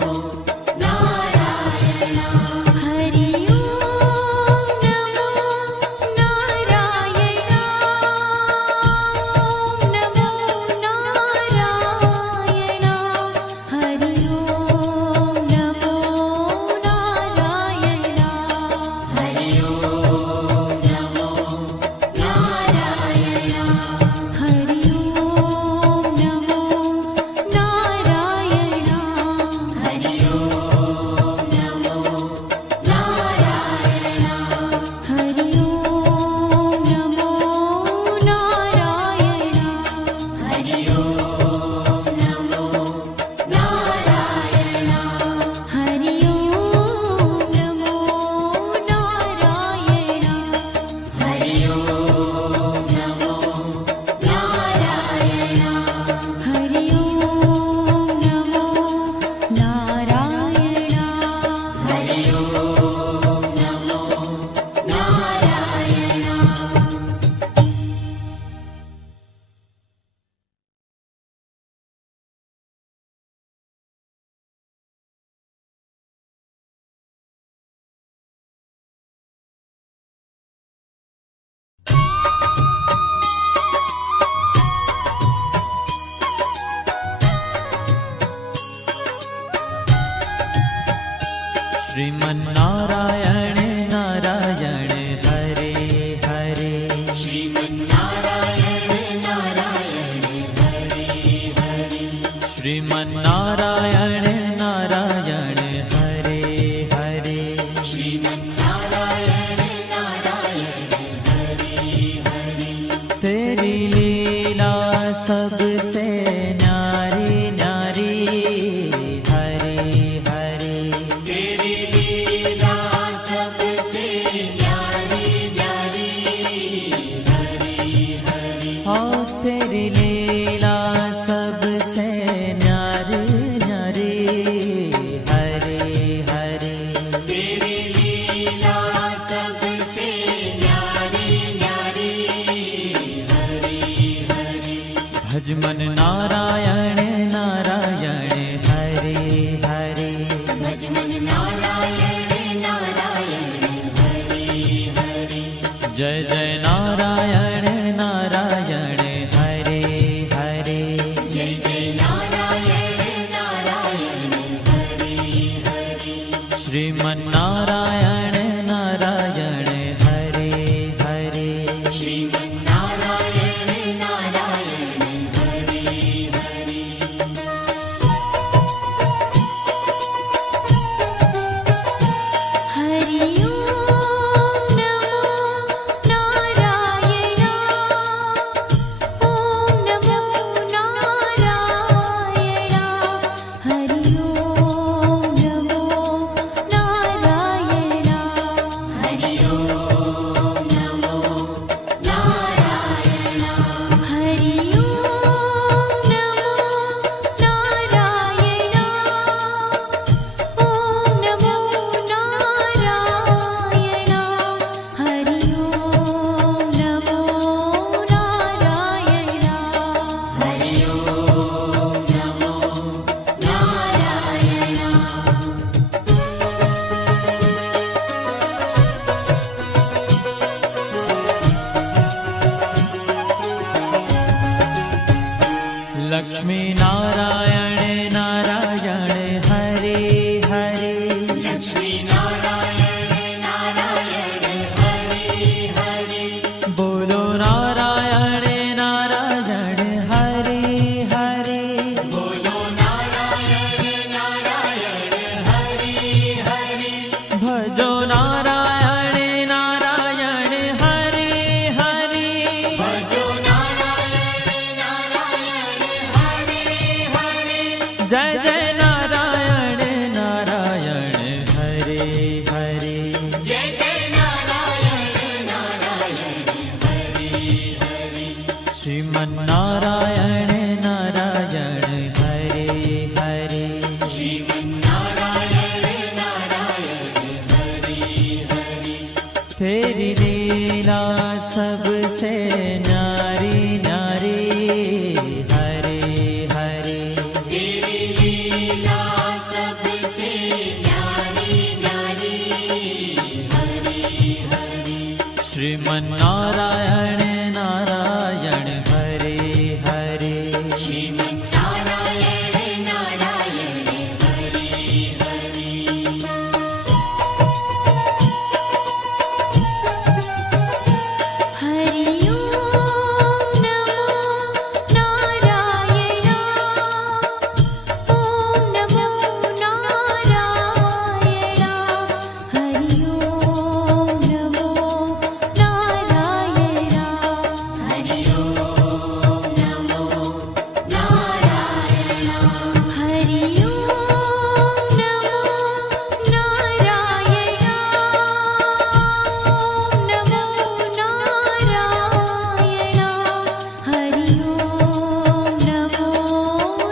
नारायण हरि ओम नमो नारायण ओम नमो नारायण हरि ओम नमो नारायण हरि ओम नमो नारायण हरि ओम नमो नारायण हरि ओम नमो नारायण हरि ओम नमो नारायण हरि ओम नमो नारायण हरि ओम नमो नारायण हरि ओम नमो नारायण हरि ओम नमो नारायण हरि ओम नमो नारायण श्रीमन नारायण नारायण हरे हरे श्रीमन्नारायण नारायण हरे हरे श्रीमन नारायण नारायण हरे हरे श्रीमन्नारायण नारायण हरे हरे तेरी लीला सबसे न्यारी न्यारी हरे हरे तेरी लीला सबसे न्यारी न्यारी हरे हरे हो तेरी लीला सबसे न्यारी न्यारी हरे हरे तेरी लीला सबसे न्यारी न्यारी हरे हरे भजमन नारायण नारायण हरे हरे भजमन नारायण नारायण हरे हरे जय जय नारायण नारायण हरे हरे जय जय नारायण नारायण हरे हरे श्रीमन नारायण नारायण हरे हरे श्रीमन्नारायण नारायण हरे हरे लक्ष्मी नारायण नारायण हरे हरे लक्ष्मी नारायण नारायण हरे हरे बोलो नारायण नारायण हरे हरे बोलो नारायण नारायण हरे हरे भजो नारायण नारायण हरे हरे भजो नारायण नारायण हरे हरे जय जय नारायण नारायण हरे हरे जय जय नारायण नारायण हरे हरे श्रीमन्नारायण नारायण हरे हरे श्रीमन्नारायण नारायण हरे हरे तेरी लीला सबसे न्यारी न्यारी हरे हरे तेरी लीला सबसे न्यारी न्यारी हरे हरे श्रीमन्नारायण नारायण हरे हरे श्रीमन्नारायण नारायण हरे हरे हरि ओम नमो नारायण ओम नमो नारायण हरि ओम नमो नारायण हरि ओम नमो नारायण हरि ओम नमो नारायण ओम नमो नारायण हरि ओम नमो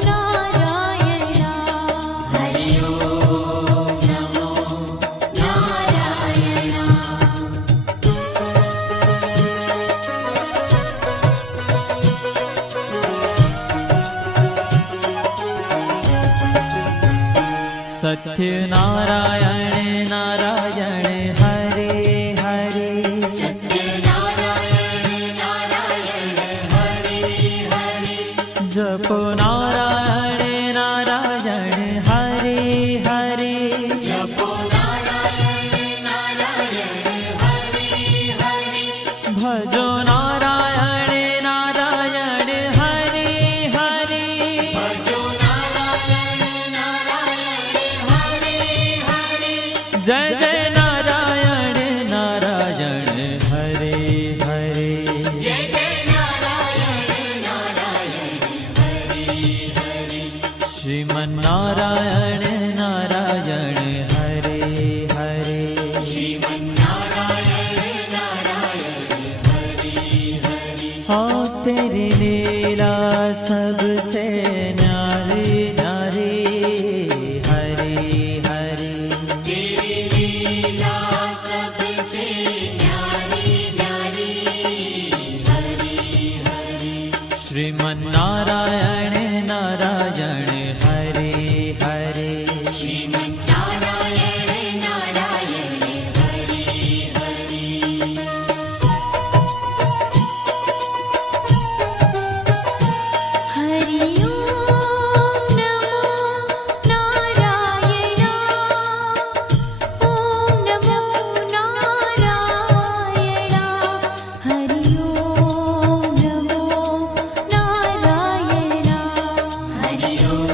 नारायण हरि ओम नमो नारायण सत्यनारायण नारायण हरे हरे सत्यनारायण नारायण हरे हरे जपो नारायण नारायण हरे हरे जपो नारायण नारायण हरे हरे भजो नारायण नारायण हरे हरे भजो नारायण नारायण हरे हरे जय जय नारायण नारायण हरे हरे जय जय नारायण नारायण हरे हरे श्रीमन्नारायण नारायण हरे हरे श्रीमन्नारायण नारायण हरे हरे हाँ तेरी लीला सबसे न्यारी न्यारी हरे हरे तेरी लीला सबसे न्यारी न्यारी हरे हरे श्रीमन्नारायण नारायण हरे हरे श्रीमन्नारायण नारायण हरे हरे हरि ओम नमो नारायण ओम नमो नारायण हरि ओम नमो नारायण हरि ओम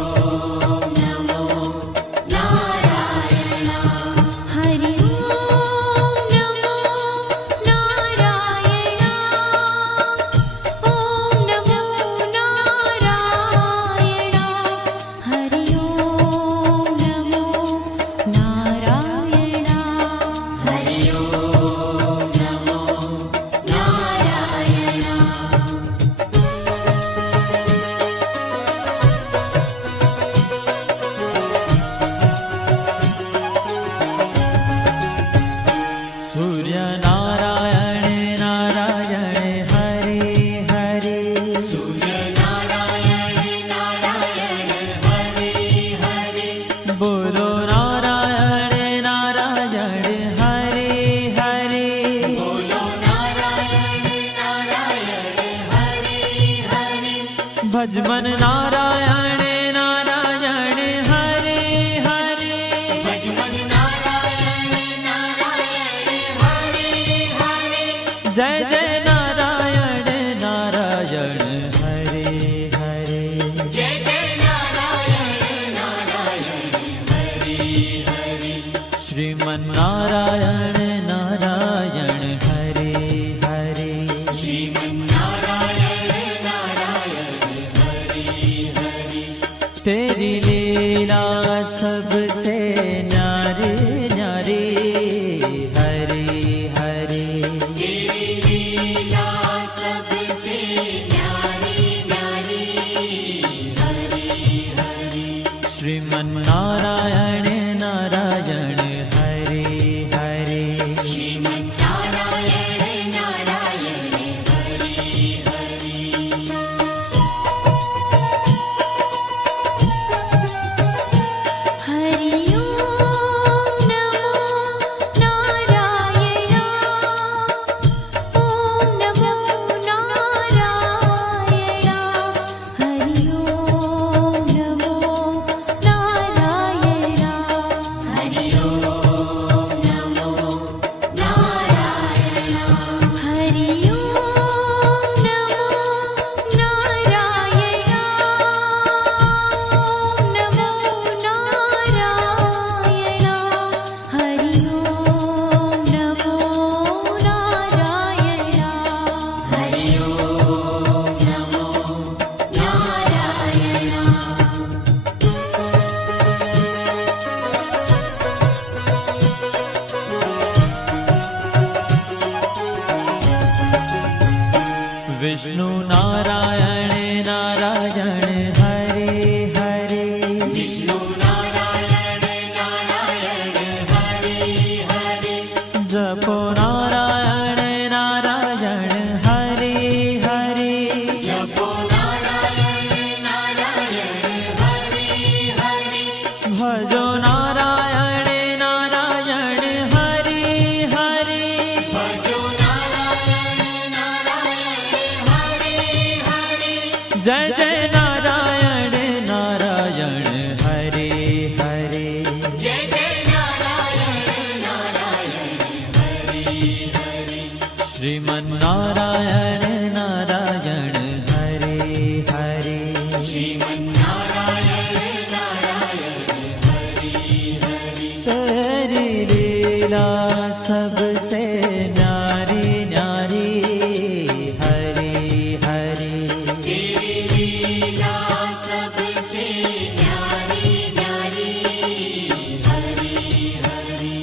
भजमन नारायण नारायण हरे हरे भजमन नारायण नारायण हरे हरे जय जय नारायण नारायण हरे हरे जय जय नारायण नारायण हरे हरे श्रीमन नारायण नारायण हरे हरे श्रीमन्नारायण नारायण हरे हरे तेरी लीला सबसे न्यारी न्यारी हरे हरे तेरी लीला सबसे न्यारी न्यारी हरे हरे श्रीमन नारायण नारायण हरे हरे श्रीमन्नारायण नारायण हरे हरे हरि ओम नमो नारायण ओम नमो नारायण हरि ओम नमो नारायण हरि ओम नमो नारायण हरि ओम नमो नारायण ओम नमो नारायण हरि ओम नमो नारायण हरि ओम नमो नारायण विष्णु नारायण नारायण हरे हरे विष्णु नारायण नारायण हरे हरे जपो नारायण नारायण हरे हरे जपो नारायण नारायण हरे हरे भजो नारायण नारायण हरे हरे भजो नारायण नारायण हरे हरे जय जय नारायण नारायण हरे हरे जय जय नारायण नारायण हरे हरे श्रीमन नारायण नारायण हरे हरे श्रीमन्नारायण नारायण हरे हरे तेरी लीला सबसे न्यारी न्यारी हरे हरे तेरी लीला सबसे न्यारी न्यारी हरे हरे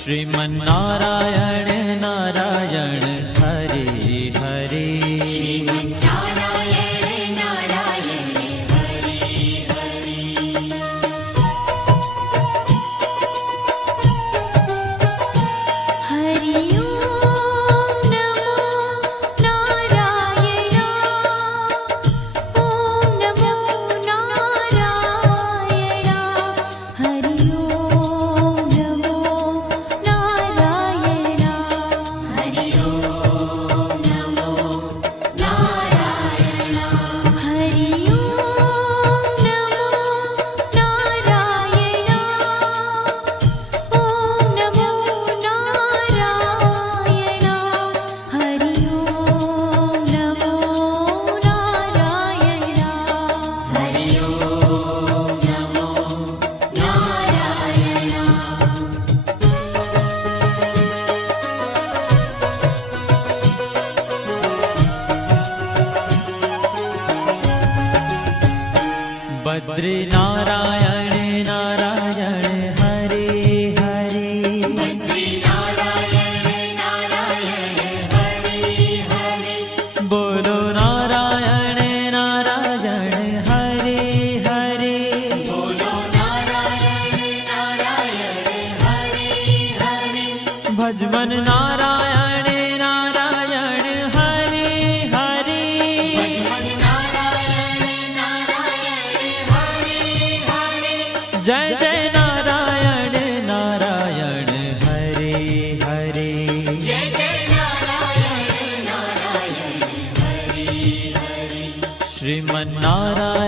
श्रीमन नारायण नारायण हरे हरे श्रीमन्नारायण नारायण हरे हरे हरि ओम नमो नारायण ओम नमो नारायण हरि ओम नमो नारायण हरि ओम नमो नारायण हरि ओम नमो नारायण ओम नमो नारायण हरि ओम नमो नारायण हरि ओम नमो नारायण बद्री नारायण नारायण हरे हरे बद्री नारायण नारायण हरे हरे बोलो नारायण नारायण हरे हरे बोलो नारायण नारायण हरे हरे भजमन नारायण नारायण हरे हरे भजमन नारायण नारायण हरे हरे जय जय नारायण नारायण हरे हरे जय जय नारायण नारायण हरे हरे श्रीमन नारायण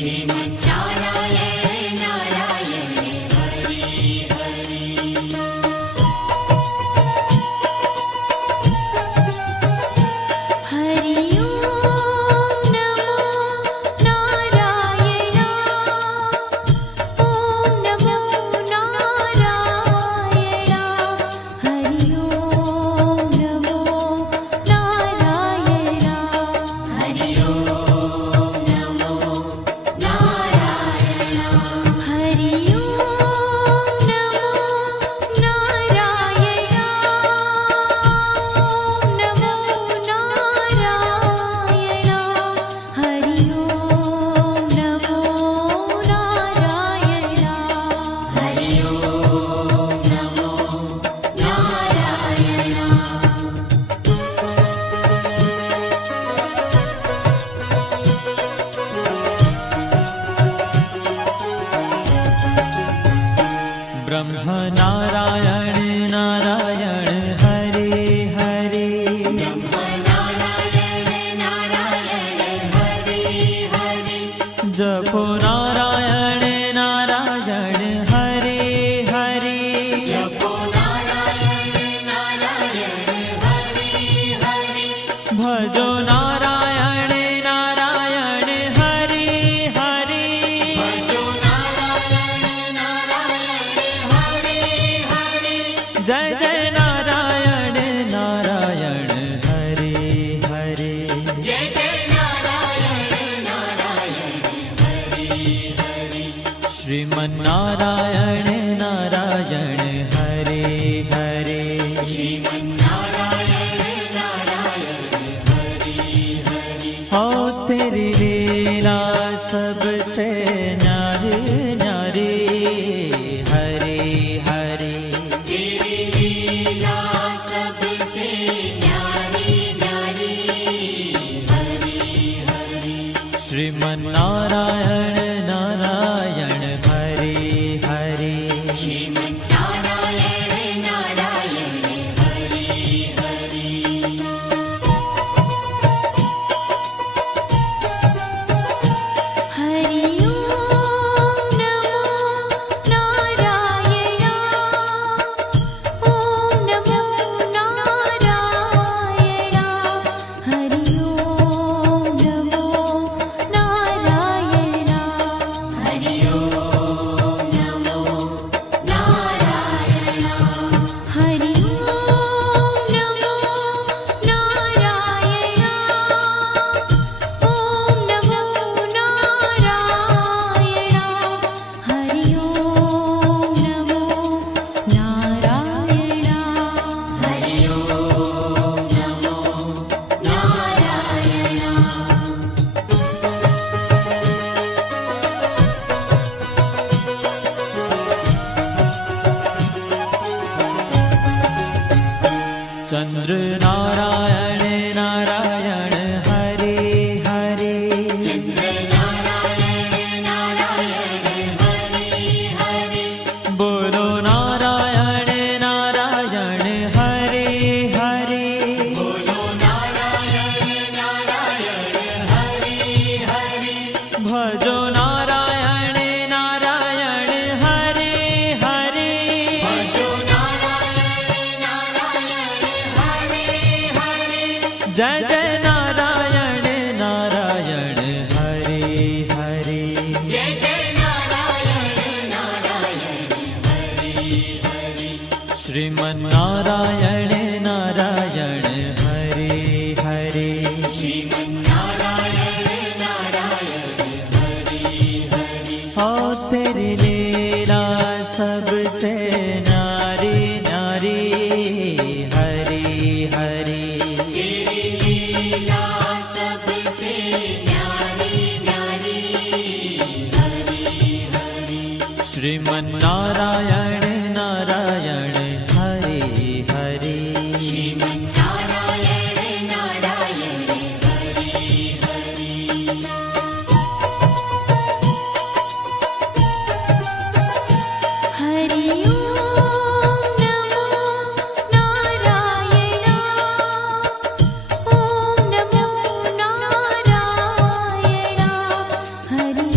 श्रीमन्नारायण नारायण हरि हरि हरि ओम नमो नारायण ओम नमो नारायण हरि ओम नमो नारायण हरि ओम नमो नारायण हरि ओम नमो नारायण ओम नमो नारायण हरि ओम नमो नारायण हरि ओम नमो नारायण ब्रह्म नारायण नारायण हरे हरे नारायण नारायण हरि हरि जपो नारायण नारायण हरे हरे जपो नारायण नारायण हरि हरि भजो नारायण नारायण हरे हरे भजो नारायण नारायण हरि हरि जय जय नारायण नारायण हरे हरे जय जय नारायण नारायण हरि हरि श्रीमन्नारायण नारायण हरे हरे श्रीमन्नारायण नारायण हरि हरि हो तेरी लीला सबसे न्यारी न्यारी हरे हरे तेरी लीला सबसे न्यारी न्यारी हरि हरि श्रीमन्नारायण नारायण हरे हरे श्रीमन्नारायण नारायण हरि हरि हरि ओम नमो नारायण ओम नमो नारायण हरि ओम नमो नारायण हरि ओम नमो नारायण हरि ओम नमो नारायण ओम नमो नारायण हरि ओम नमो नारायण हरि ओम नमो नारायण चंद्र नारायण नारायण हरे हरे चन्द्र नारायण नारायण हरि हरि बोलो नारायण नारायण हरे हरे बोलो नारायण नारायण हरि हरि भजो नारायण नारायण हरे हरे भजो नारायण नारायण हरि हरि जय जय नारायण नारायण हरे हरे जय जय नारायण नारायण हरि हरि श्रीमन्नारायण नारायण हरे हरे श्रीमन्नारायण नारायण हरि हरि हो तेरी लीला सबसे न्यारी न्यारी हरे हरे तेरी लीला सबसे न्यारी न्यारी हरि हरि श्रीमन्नारायण नारायण हरे हरे श्रीमन्नारायण नारायण हरि हरि हरि ओम नमो नारायण ओम नमो नारायण हरि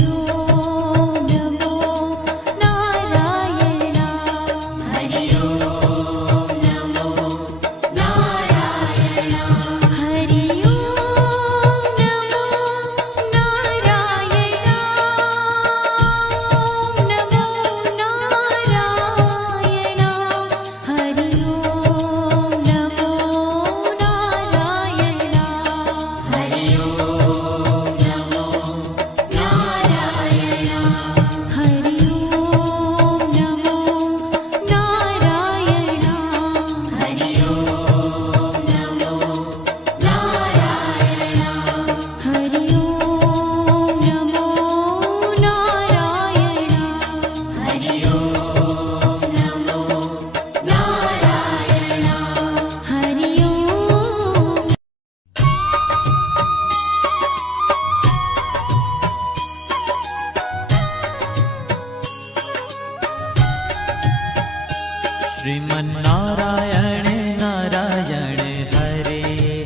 श्रीमन्नारायण नारायण हरे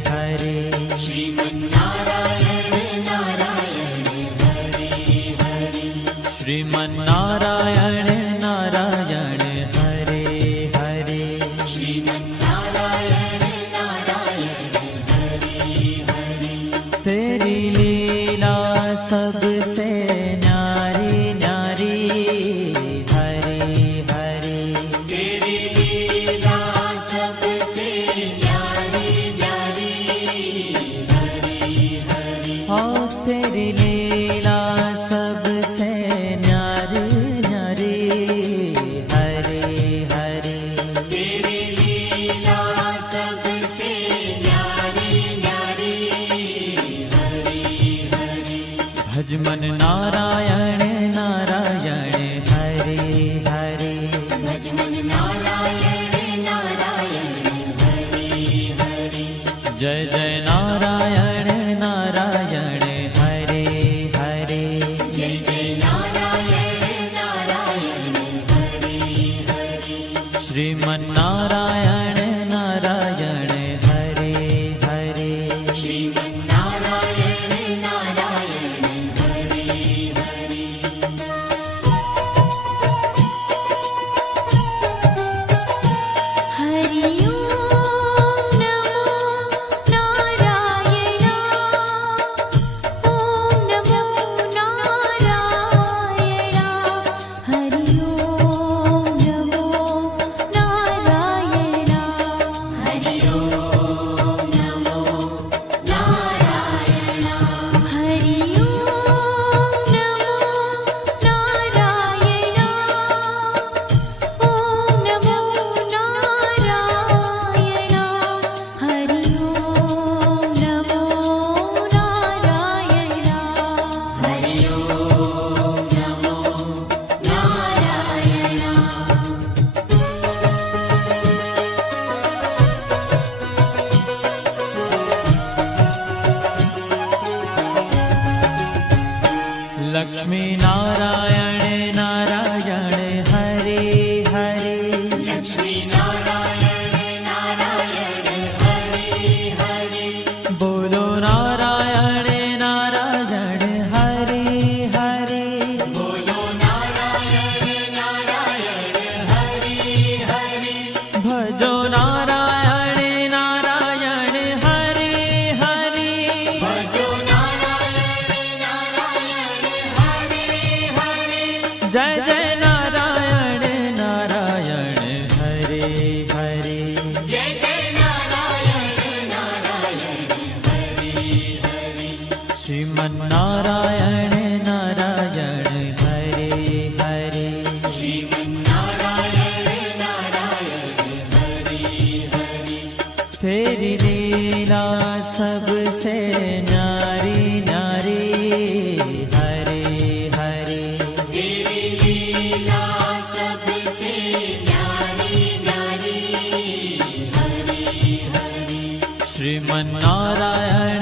हरे श्रीमन्नारायण नारायण हरे हरे श्रीमन्नारायण नारायण हरे हरे श्रीमन्नारायण नारायण हरे हरे तेरी लीला सबसे न्यारी न्यारी हरे हरे तेरी लीला सबसे न्यारी न्यारी हरे हरे ओ तेरी लीला सबसे न्यारी न्यारी हरे हरे तेरी लीला सबसे न्यारी न्यारी हरे हरे भजमन नारायण नारायण हरे हरे भजमन नारायण नारायण हरे हरे जय जय नारायण नारायण हरे हरे जय जय नारायण नारायण हरे हरे श्रीमन्नारायण नारायण हरे हरे श्रीमन्नारायण नारायण हरे हरे हरि ओम नमो नारायण ओम नमो नारायण हरि ओम नमो नारायण हरि ओम नमो नारायण हरि ओम नमो नारायण ओम नमो नारायण हरि ओम नमो नारायण हरि ओम नमो नारायण लक्ष्मी नारायण नारायण हरे हरे लक्ष्मी नारायण नारायण हरे हरे बोलो नारायण नारायण हरे हरे बोलो नारायण नारायण हरे हरे भजो नारायण नारायण हरे हरे भजो नारायण नारायण हरे हरे जय जय नारायण नारायण हरे हरे जय जय नारायण नारायण हरे हरे श्रीमन्नारायण नारायण हरे हरे श्रीमन्नारायण नारायण हरे हरे तेरी लीला सबसे न्यारी न्यारी हरे हरे तेरी लीला सबसे न्यारी न्यारी हरे हरे श्रीमन्नारायण